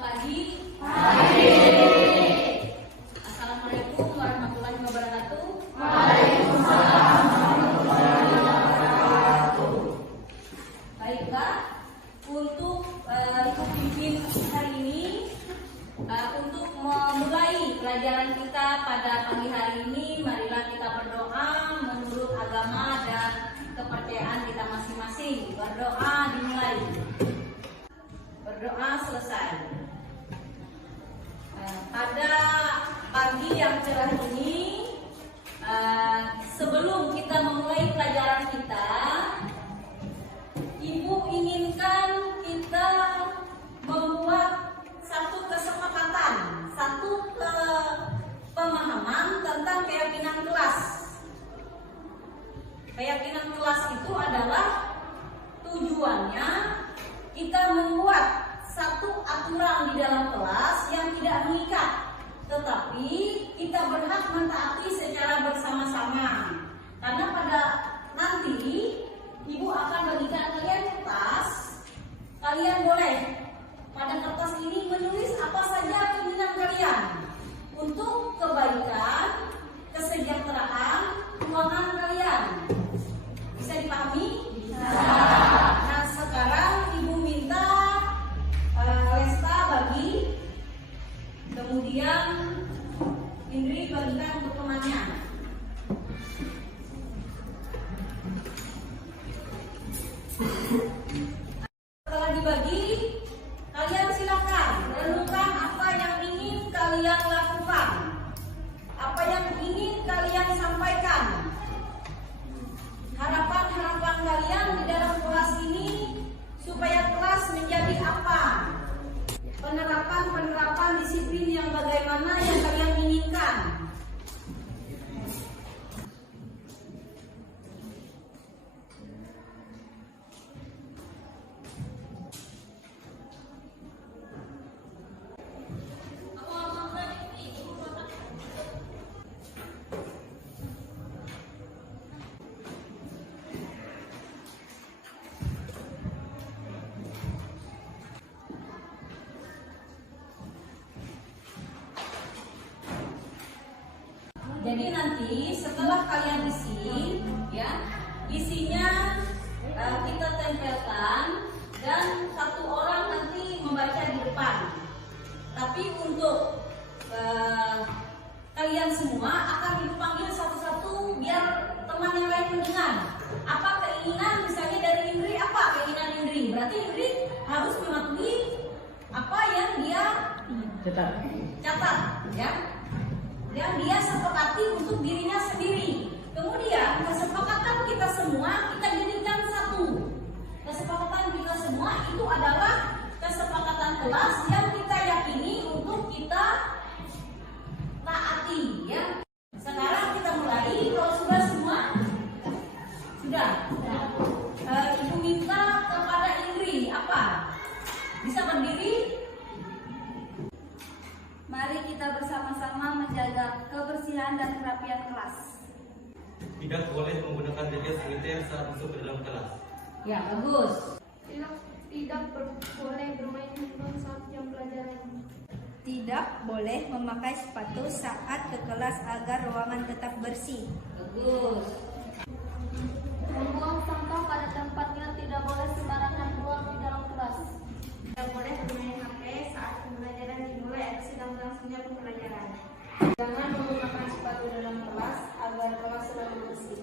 pagi. Pagi. Assalamualaikum warahmatullahi wabarakatuh. Waalaikumsalam warahmatullahi wabarakatuh. Baiklah, untuk Ibu pimpin hari ini, untuk memulai pelajaran kita pada pagi hari ini, marilah kita berdoa menurut agama dan kepercayaan kita masing-masing. Berdoa dimulai. Berdoa selesai. Pada pagi yang cerah ini, sebelum kita memulai pelajaran kita, Ibu inginkan kita membuat satu kesepakatan, satu pemahaman tentang keyakinan kelas. Keyakinan kelas itu adalah tujuannya kita membuat satu aturan di dalam kelas yang tidak mengikat, tetapi kita berhak mentaati secara bersama-sama. Karena pada nanti Ibu akan bagikan kalian kertas. Kalian boleh pada kertas ini menulis apa saja keinginan kalian untuk kebaikan, kesejahteraan keuangan kalian. Bisa dipahami? Bisa. Nah, sekarang Ibu minta Lesta bagi, kemudian Indri bagikan untuk temannya. Setelah dibagi, kalian silakan renungkan apa yang ingin kalian lakukan, apa yang ingin kalian sampaikan. Harapan-harapan kalian di dalam kelas ini supaya kelas menjadi apa? Penerapan disiplin yang bagaimana yang kalian inginkan. Jadi nanti setelah kalian isi, ya, isinya kita tempelkan dan satu orang nanti membaca di depan. Tapi untuk kalian semua akan dipanggil satu-satu biar teman yang lain mendengar. Apa keinginan misalnya dari Indri? Apa keinginan Indri? Berarti Indri harus mematuhi apa yang dia catat, ya. Yang dia sepakati untuk dirinya sendiri. Kemudian kesepakatan kita semua kita jadikan satu. Kesepakatan kita semua itu adalah kesepakatan kelas yang kita yakini untuk kita taati, ya. Sekarang kita mulai. Kalau sudah semua, sudah. Ibu minta kepada Indri apa? Bisa berdiri? Mari kita bersama-sama menjaga kebersihan dan kerapian kelas. Tidak boleh menggunakan jas militer saat masuk ke dalam kelas. Ya, bagus. Tidak boleh bermain handphone saat jam pelajaran. Tidak boleh memakai sepatu saat ke kelas agar ruangan tetap bersih. Bagus. Membuang sampah pada tempatnya, tidak boleh sembarangan buang di dalam kelas. Tidak boleh bermain HP saat pembelajaran dimulai atau sedang berlangsungnya pembelajaran. Jangan menggunakan sepatu dalam kelas agar kelas selalu bersih.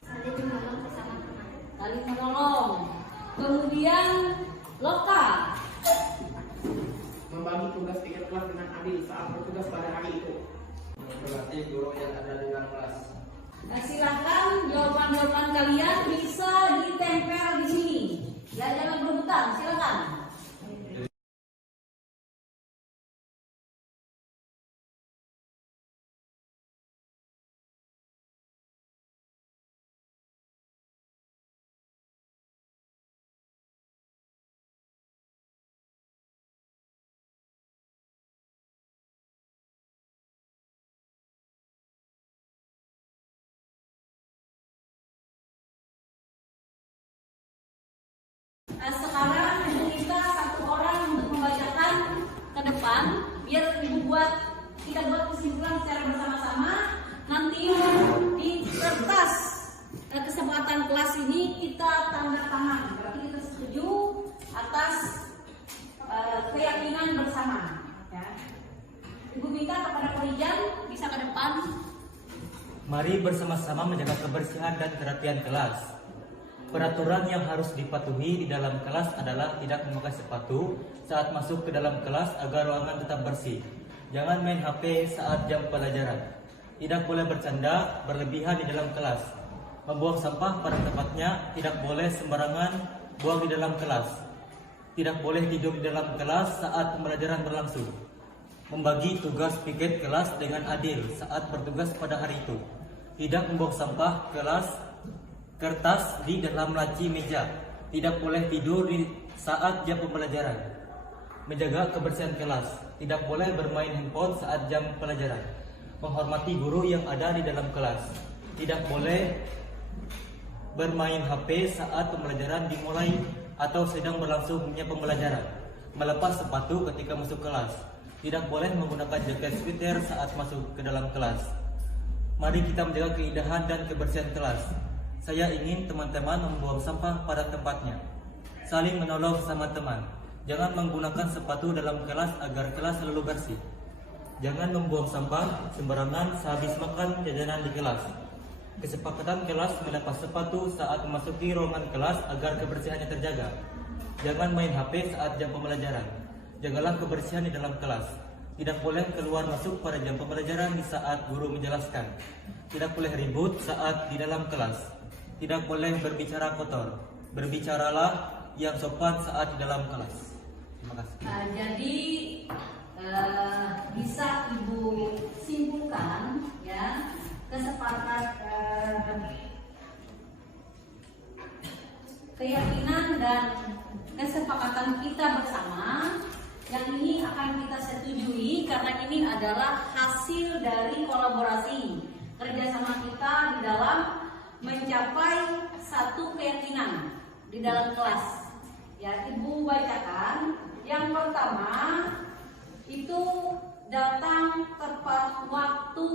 Saling menolong sesama teman. Saling menolong. Kemudian Loka. Membagi tugas tiket kelas dengan adil saat bertugas pada hari itu. Berarti guru yang ada di dalam kelas. Nah, silakan jawaban-jawaban kalian bisa ditempel di sini. Ya, jangan berebutan. Silakan. Sekarang kita bersama. Ya. Ibu minta kepada Korijan bisa ke depan. Mari bersama-sama menjaga kebersihan dan kerapian kelas. Peraturan yang harus dipatuhi di dalam kelas adalah tidak memakai sepatu saat masuk ke dalam kelas agar ruangan tetap bersih. Jangan main HP saat jam pelajaran. Tidak boleh bercanda berlebihan di dalam kelas. Membuang sampah pada tempatnya, tidak boleh sembarangan buang di dalam kelas. Tidak boleh tidur di dalam kelas saat pembelajaran berlangsung. Membagi tugas piket kelas dengan adil saat bertugas pada hari itu. Tidak membuang sampah kelas kertas di dalam laci meja. Tidak boleh tidur di saat jam pembelajaran. Menjaga kebersihan kelas. Tidak boleh bermain handphone saat jam pelajaran. Menghormati guru yang ada di dalam kelas. Tidak boleh bermain HP saat pembelajaran dimulai atau sedang berlangsungnya pembelajaran. Melepas sepatu ketika masuk kelas. Tidak boleh menggunakan jaket sweater saat masuk ke dalam kelas. Mari kita menjaga keindahan dan kebersihan kelas. Saya ingin teman-teman membuang sampah pada tempatnya. Saling menolong sama teman. Jangan menggunakan sepatu dalam kelas agar kelas selalu bersih. Jangan membuang sampah sembarangan sehabis makan jajanan di kelas. Kesepakatan kelas melepas sepatu saat memasuki ruangan kelas agar kebersihannya terjaga. Jangan main HP saat jam pembelajaran. Jagalah kebersihan di dalam kelas. Tidak boleh keluar masuk pada jam pembelajaran di saat guru menjelaskan. Tidak boleh ribut saat di dalam kelas. Tidak boleh berbicara kotor. Berbicaralah yang sopan saat di dalam kelas. Terima kasih. Jadi bisa Ibu simpulkan ya keyakinan dan kesepakatan kita bersama yang ini akan kita setujui karena ini adalah hasil dari kolaborasi kerjasama kita di dalam mencapai satu keyakinan di dalam kelas. Ya, Ibu bacakan. Yang pertama itu datang tepat waktu.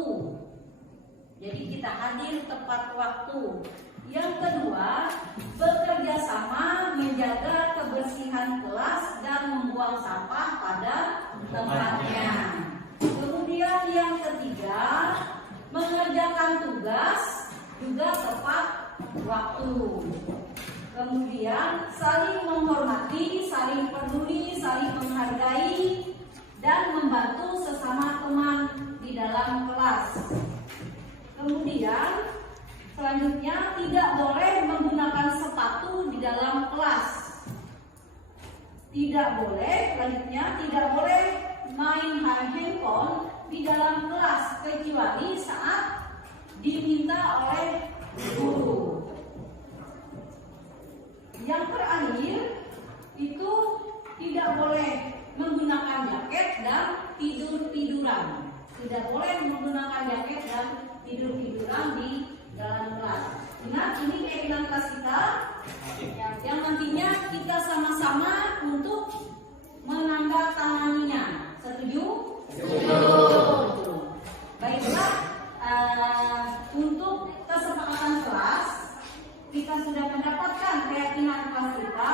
Jadi kita hadir tepat waktu. Yang kedua, bekerja sama menjaga kebersihan kelas dan membuang sampah pada tempatnya. Kemudian yang ketiga, mengerjakan tugas juga tepat waktu. Kemudian saling menghormati, saling peduli, saling menghargai dan membantu sesama teman di dalam kelas. Kemudian selanjutnya tidak boleh menggunakan sepatu di dalam kelas. Tidak boleh, selanjutnya tidak boleh main handphone di dalam kelas kecuali saat diminta oleh guru. Yang terakhir itu tidak boleh menggunakan jaket dan tidur-tiduran. Tidak boleh menggunakan jaket dan tidur-tiduran di dalam kelas. Ingat, ini keyakinan kelas kita yang nantinya kita sama-sama untuk menandatanganinya. Setuju? Setuju. Baiklah, untuk kesepakatan kelas kita sudah mendapatkan keyakinan kelas kita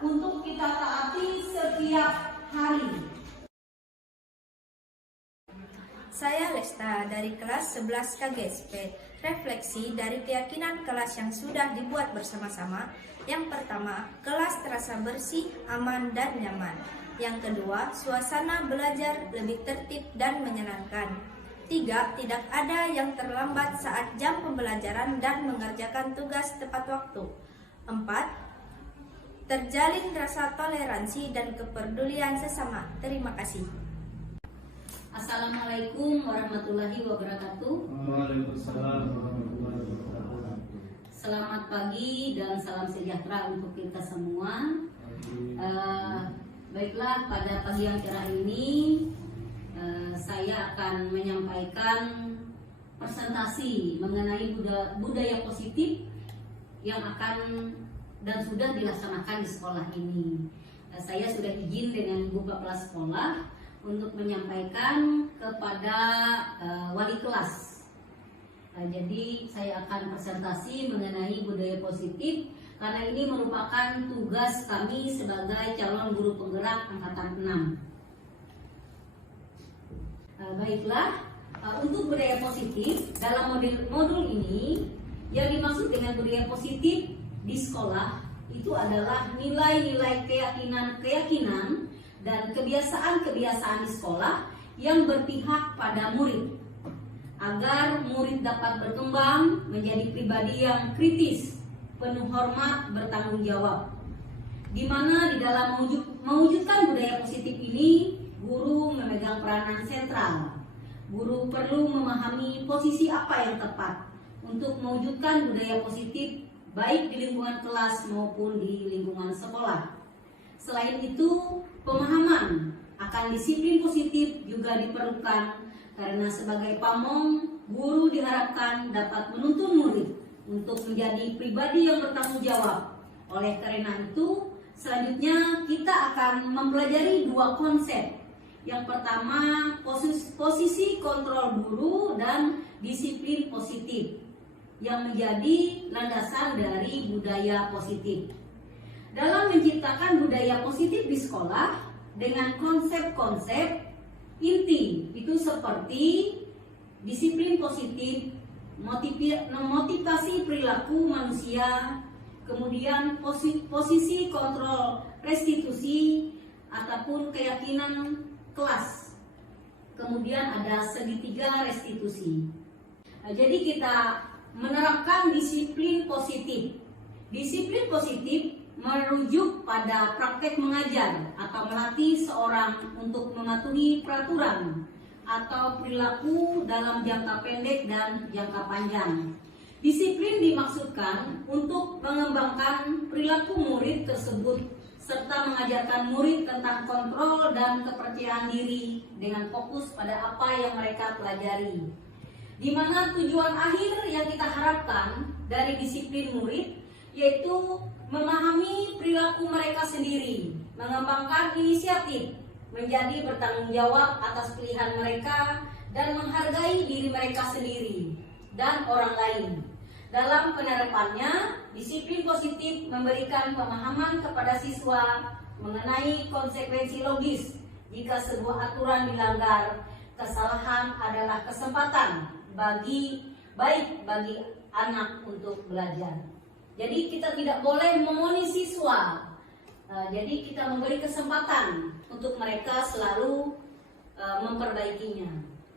untuk kita taati setiap hari. Saya Lesta dari kelas 11 KGSP. Refleksi dari keyakinan kelas yang sudah dibuat bersama-sama. Yang pertama, kelas terasa bersih, aman, dan nyaman. Yang kedua, suasana belajar lebih tertib dan menyenangkan. 3. Tidak ada yang terlambat saat jam pembelajaran dan mengerjakan tugas tepat waktu. 4. Terjalin rasa toleransi dan kepedulian sesama. Terima kasih. Assalamualaikum warahmatullahi wabarakatuh. Waalaikumsalam warahmatullahi wabarakatuh. Selamat pagi dan salam sejahtera untuk kita semua. Baiklah, pada pagi yang cerah ini saya akan menyampaikan presentasi mengenai budaya positif yang akan dan sudah dilaksanakan di sekolah ini. Saya sudah izin dengan Ibu Kepala Sekolah untuk menyampaikan kepada wali kelas. Jadi saya akan presentasi mengenai budaya positif karena ini merupakan tugas kami sebagai calon guru penggerak angkatan 6. Baiklah, untuk budaya positif dalam modul ini yang dimaksud dengan budaya positif di sekolah itu adalah nilai-nilai keyakinan dan kebiasaan-kebiasaan di sekolah yang berpihak pada murid agar murid dapat berkembang menjadi pribadi yang kritis, penuh hormat, bertanggung jawab. Di mana di dalam mewujudkan budaya positif ini, guru memegang peranan sentral. Guru perlu memahami posisi apa yang tepat untuk mewujudkan budaya positif baik di lingkungan kelas maupun di lingkungan sekolah. Selain itu, pemahaman akan disiplin positif juga diperlukan karena sebagai pamong, guru diharapkan dapat menuntun murid untuk menjadi pribadi yang bertanggung jawab. Oleh karena itu, selanjutnya kita akan mempelajari dua konsep. Yang pertama, posisi kontrol guru dan disiplin positif yang menjadi landasan dari budaya positif. Dalam menciptakan budaya positif di sekolah dengan konsep-konsep inti itu seperti disiplin positif, motivasi perilaku manusia, kemudian posisi kontrol restitusi ataupun keyakinan kelas. Kemudian ada segitiga restitusi. Jadi kita menerapkan disiplin positif. Disiplin positif merujuk pada praktek mengajar atau melatih seorang untuk mematuhi peraturan atau perilaku dalam jangka pendek dan jangka panjang. Disiplin dimaksudkan untuk mengembangkan perilaku murid tersebut serta mengajarkan murid tentang kontrol dan kepercayaan diri dengan fokus pada apa yang mereka pelajari. Di mana tujuan akhir yang kita harapkan dari disiplin murid yaitu memahami perilaku mereka sendiri, mengembangkan inisiatif, menjadi bertanggung jawab atas pilihan mereka dan menghargai diri mereka sendiri dan orang lain. Dalam penerapannya, disiplin positif memberikan pemahaman kepada siswa mengenai konsekuensi logis jika sebuah aturan dilanggar. Kesalahan adalah kesempatan bagi anak untuk belajar. Jadi kita tidak boleh memonis siswa. Jadi kita memberi kesempatan untuk mereka selalu memperbaikinya.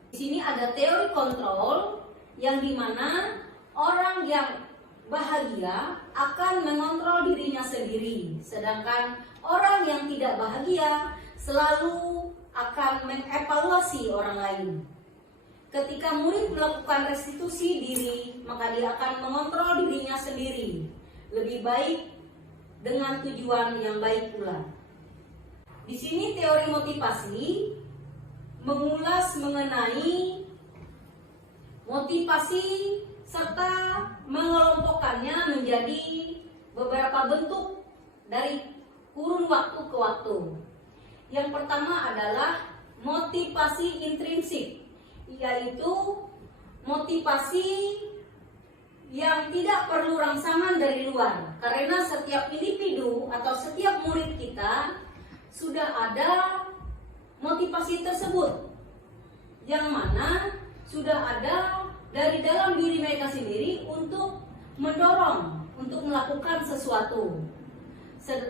Di sini ada teori kontrol yang dimana orang yang bahagia akan mengontrol dirinya sendiri, sedangkan orang yang tidak bahagia selalu akan mengevaluasi orang lain. Ketika murid melakukan restitusi diri, maka dia akan mengontrol dirinya sendiri, lebih baik dengan tujuan yang baik pula. Di sini teori motivasi mengulas mengenai motivasi serta mengelompokkannya menjadi beberapa bentuk dari kurun waktu ke waktu. Yang pertama adalah motivasi intrinsik, yaitu motivasi yang tidak perlu rangsangan dari luar, karena setiap individu atau setiap murid kita sudah ada motivasi tersebut, yang mana sudah ada dari dalam diri mereka sendiri untuk mendorong untuk melakukan sesuatu.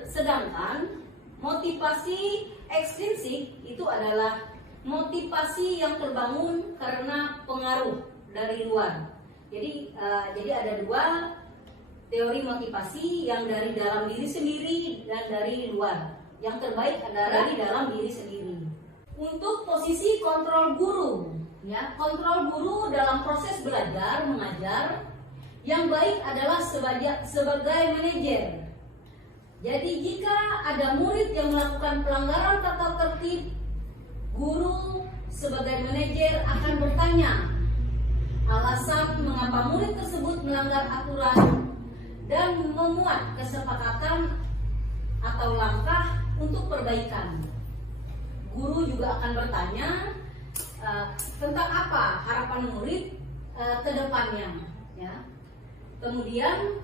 Sedangkan motivasi ekstrinsik itu adalah motivasi yang terbangun karena pengaruh dari luar. Jadi ada dua teori motivasi, yang dari dalam diri sendiri dan dari luar. Yang terbaik adalah dari dalam diri sendiri. Untuk posisi kontrol guru, ya, kontrol guru dalam proses belajar mengajar yang baik adalah sebagai manajer. Jadi jika ada murid yang melakukan pelanggaran tata tertib, guru sebagai manajer akan bertanya alasan mengapa murid tersebut melanggar aturan dan memuat kesepakatan atau langkah untuk perbaikan. Guru juga akan bertanya tentang apa harapan murid ke depannya, ya. Kemudian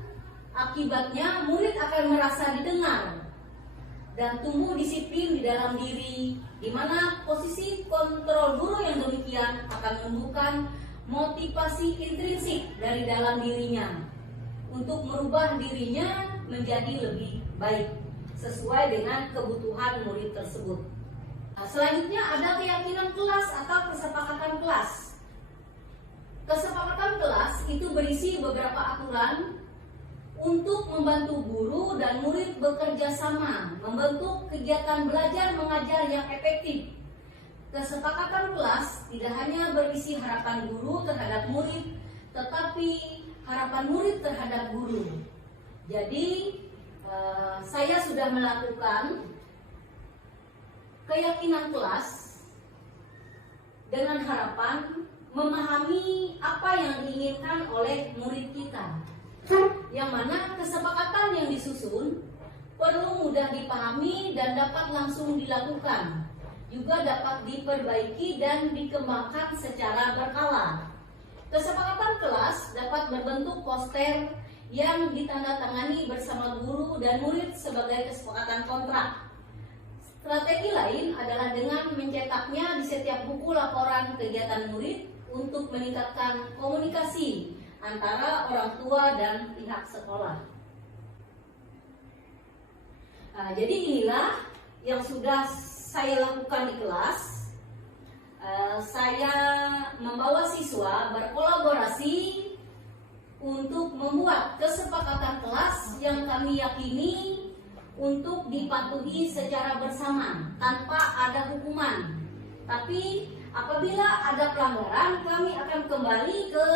akibatnya murid akan merasa didengar dan tumbuh disiplin di dalam diri, di mana posisi kontrol guru yang demikian akan menumbuhkan motivasi intrinsik dari dalam dirinya untuk merubah dirinya menjadi lebih baik sesuai dengan kebutuhan murid tersebut. Nah, selanjutnya ada keyakinan kelas atau kesepakatan kelas. Kesepakatan kelas itu berisi beberapa aturan untuk membantu guru dan murid bekerja sama, membentuk kegiatan belajar mengajar yang efektif. Kesepakatan kelas tidak hanya berisi harapan guru terhadap murid, tetapi harapan murid terhadap guru. Jadi, saya sudah melakukan keyakinan kelas dengan harapan memahami apa yang diinginkan oleh murid kita, yang mana kesepakatan yang disusun perlu mudah dipahami dan dapat langsung dilakukan, juga dapat diperbaiki dan dikembangkan secara berkala. Kesepakatan kelas dapat berbentuk poster yang ditandatangani bersama guru dan murid sebagai kesepakatan kontrak. Strategi lain adalah dengan mencetaknya di setiap buku laporan kegiatan murid untuk meningkatkan komunikasi antara orang tua dan pihak sekolah. Nah, jadi inilah yang sudah saya lakukan di kelas. Saya membawa siswa berkolaborasi untuk membuat kesepakatan kelas yang kami yakini untuk dipatuhi secara bersama tanpa ada hukuman. Tapi apabila ada pelanggaran, kami akan kembali ke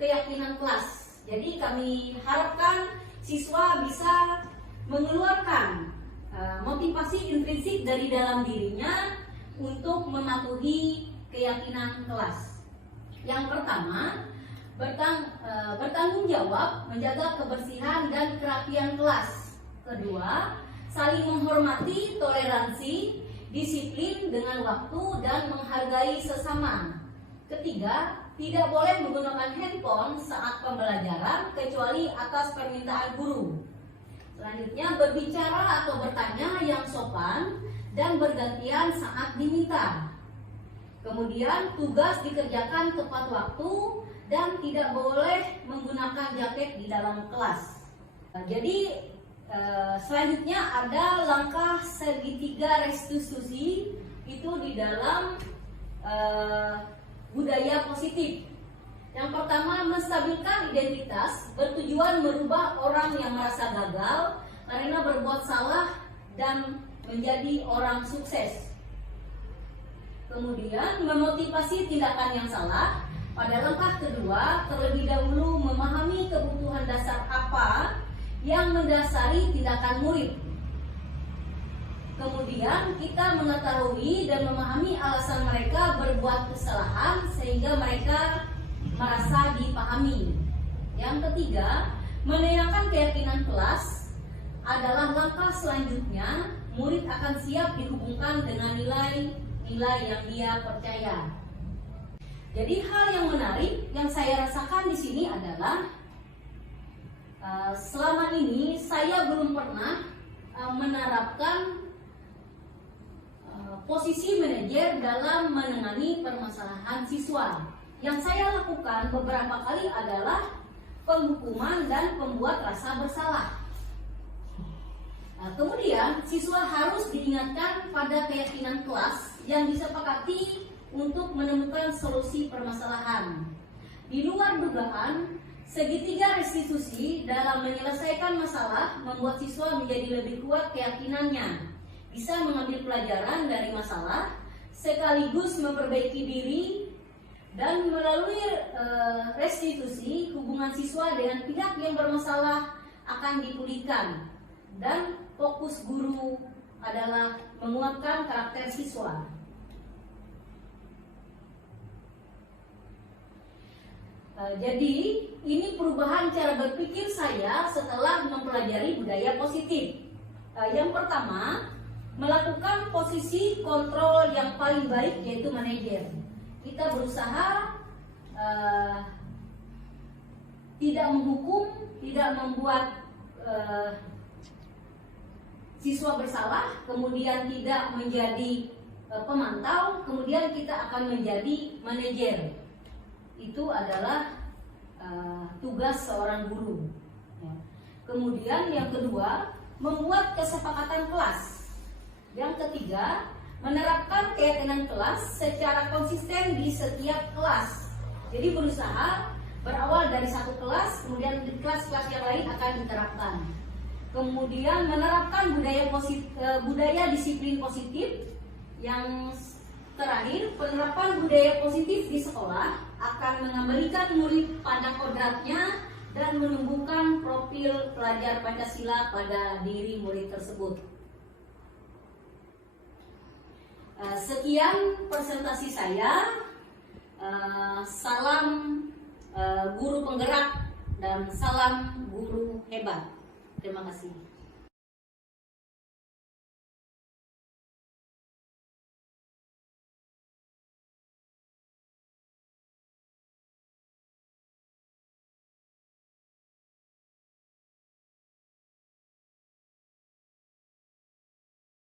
keyakinan kelas. Jadi kami harapkan siswa bisa mengeluarkan motivasi intrinsik dari dalam dirinya untuk mematuhi keyakinan kelas. Yang pertama, bertanggung jawab menjaga kebersihan dan kerapian kelas. Kedua, saling menghormati, toleransi, disiplin dengan waktu dan menghargai sesama. Ketiga, tidak boleh menggunakan handphone saat pembelajaran kecuali atas permintaan guru. Selanjutnya, berbicara atau bertanya yang sopan dan bergantian saat diminta. Kemudian, tugas dikerjakan tepat waktu dan tidak boleh menggunakan jaket di dalam kelas. Jadi, selanjutnya ada langkah segitiga restitusi itu di dalam budaya positif. Yang pertama, menstabilkan identitas bertujuan merubah orang yang merasa gagal karena berbuat salah dan menjadi orang sukses. Kemudian, memotivasi tindakan yang salah. Pada langkah kedua, terlebih dahulu memahami kebutuhan dasar apa yang mendasari tindakan murid. Kemudian kita mengetahui dan memahami alasan mereka berbuat kesalahan sehingga mereka merasa dipahami. Yang ketiga, menanyakan keyakinan kelas adalah langkah selanjutnya. Murid akan siap dihubungkan dengan nilai-nilai yang dia percaya. Jadi hal yang menarik yang saya rasakan di sini adalah selama ini saya belum pernah menerapkan posisi manajer dalam menangani permasalahan siswa. Yang saya lakukan beberapa kali adalah penghukuman dan pembuat rasa bersalah. Kemudian siswa harus diingatkan pada keyakinan kelas yang disepakati untuk menemukan solusi permasalahan. Di luar dugaan, segitiga restitusi dalam menyelesaikan masalah membuat siswa menjadi lebih kuat keyakinannya, bisa mengambil pelajaran dari masalah, sekaligus memperbaiki diri, dan melalui restitusi hubungan siswa dengan pihak yang bermasalah akan dipulihkan, dan fokus guru adalah menguatkan karakter siswa. Jadi ini perubahan cara berpikir saya setelah mempelajari budaya positif. Yang pertama, melakukan posisi kontrol yang paling baik yaitu manajer. Kita berusaha tidak menghukum, tidak membuat siswa bersalah, kemudian tidak menjadi pemantau, kemudian kita akan menjadi manajer. Itu adalah tugas seorang guru. Ya. Kemudian yang kedua, membuat kesepakatan kelas. Yang ketiga, menerapkan keyakinan kelas secara konsisten di setiap kelas. Jadi berusaha berawal dari satu kelas, kemudian di kelas-kelas yang lain akan diterapkan. Kemudian menerapkan budaya disiplin positif. Yang terakhir, penerapan budaya positif di sekolah akan mengembalikan murid pada kodratnya dan menumbuhkan profil pelajar Pancasila pada diri murid tersebut. Sekian presentasi saya. Salam guru penggerak dan salam guru hebat. Terima kasih.